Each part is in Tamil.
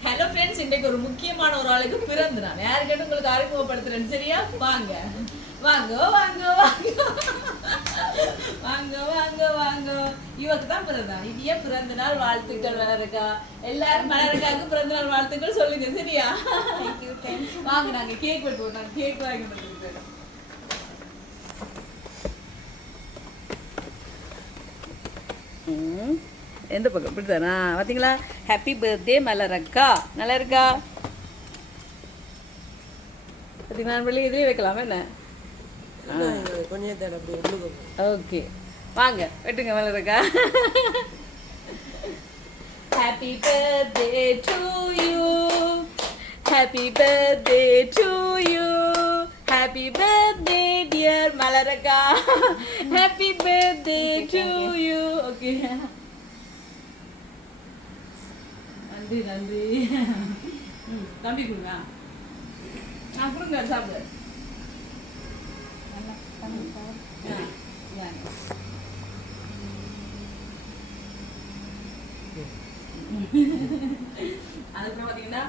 ஹலோ ஃப்ரெண்ட்ஸ் இன்றைக்கு ஒரு முக்கியமான ஒரு ஆளுக்கு பிறந்து நான். யாருக்கிட்ட உங்களுக்கு அறிமுகப்படுத்துறேன் சரியா? வாங்க. வாங்க வாங்க வாங்க. வாங்க வாங்க வாங்க. இவக்கு தான் பிறந்தான் இனிய பிறந்த நாள் வாழ்த்துக்கள் மலருக்கா எல்லாரும் மலருக்காவுக்கு பிறந்த நாள் வாழ்த்துக்கள் சொல்லுங்க சரியா? வாங்க நாங்க கேக் வெட்டுவோம் நாங்க கேக் வாங்கி வந்துருக்கோம். ம். எந்த பக்கம்? இப்படிதானா பார்த்தீங்களா ஹாப்பி பர்த்டே மலரக்கா. நல்லா இருக்கா பார்த்தீங்களா வெளியே இதே வைக்கலாமா என்ன? ஓகே. வாங்க வெட்டுங்க மலரக்கா. Happy birthday to you happy birthday to you happy birthday dear மலரக்கா. Happy birthday to you okay நன்றி நன்றி. ம் தம்பி கொடுங்க. ஆ கொடுங்க சாப்பிடு. அதுக்கப்புறம் பார்த்தீங்கன்னா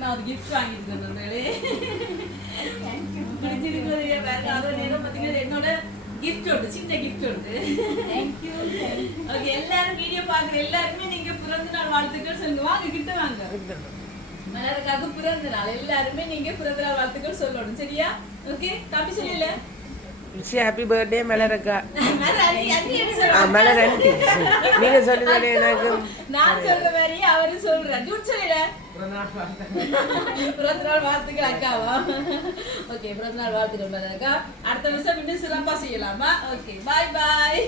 நான் ஒரு கிஃப்ட் வாங்கியிருக்கேன் நண்பர்களே பிடிச்சிருக்கிறது பார்த்தீங்கன்னா என்னோட கிஃப்ட் உண்டு சின்ன கிஃப்ட் உண்டு ஓகே எல்லாரும் வீடியோ பார்க்குற எல்லாருமே பிறந்த நாள் வாழ்த்துக்கள் சொல்லுங்க. வாங்க கிட்ட வாங்க. மலருக்காக பிறந்த நாள் எல்லாருமே நீங்க பிறந்த நாள் வாழ்த்துக்கள் சொல்லணும். சரியா? ஓகே தம்பி சொல்லல? ஹாப்பி பர்த்டே மலரக்கா. மலர் ஆண்டி நீங்க சொல்லி தானே எனக்கு. நான் சொல்ற மாதிரி அவரு சொல்றேன் ஜூட் சொல்லல? பிறந்த நாள் வாழ்த்துக்கள் அக்காவா? ஓகே பிறந்த நாள் வாழ்த்துக்கள் மலர் அக்கா அடுத்த வருஷம் இன்னும் சிறப்பா செய்யலாமா? ஓகே பாய் பாய்